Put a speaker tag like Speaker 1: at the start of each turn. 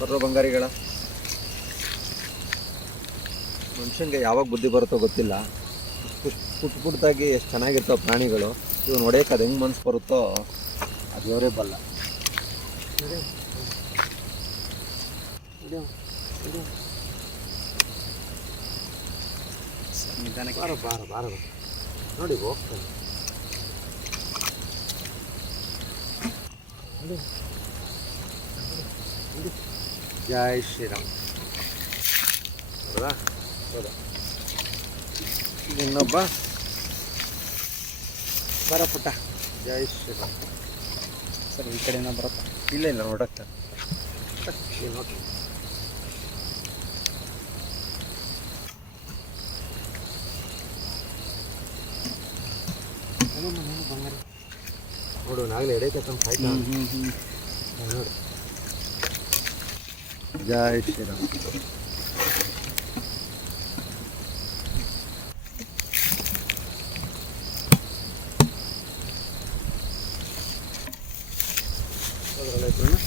Speaker 1: ನೋಡ್ರೋ ಬಂಗಾರಿಗಳ ಮನುಷ್ಯನಿಗೆ ಯಾವಾಗ ಬುದ್ಧಿ ಬರುತ್ತೋ ಗೊತ್ತಿಲ್ಲ ಪುಟ್ ಪುಟ್ ಪುಟ್ಟದಾಗಿ ಎಷ್ಟು ಚೆನ್ನಾಗಿರ್ತಾವೆ ಪ್ರಾಣಿಗಳು ಇವು ಹೊಡೆಯಕ್ಕೆ ಅದು ಹೆಂಗೆ ಮನ್ಸು ಬರುತ್ತೋ ಅದು ದೇವರೇ ಬಲ್ಲ ಬಾರ. ನೋಡಿ, ಹೋಗ್ತಾನೆ. ಜೈ ಶ್ರೀರಾಮ್ ಹೌದಾ ಹೌದಾ ಇನ್ನೊಬ್ಬ? ಬರ ಪುಟ್ಟ. ಜೈ ಶ್ರೀರಾಮ್
Speaker 2: ಸರ್ ಈ ಕಡೆ ಕಡೆಯಿಂದ ಬರಪ್ಪ
Speaker 1: ಇಲ್ಲ ಇಲ್ಲ ನೋಡಕ್ಕ. ನೋಡಿ ನೋಡು ನಾಗಲೇ ಎಡೆ ಅಂತ ಫೈಟ್ ನೋಡು. ಜೈ ಶ್ರೀರಾಮ್ ಅದ್ರಲ್ಲ ಇದ್ರೂನು?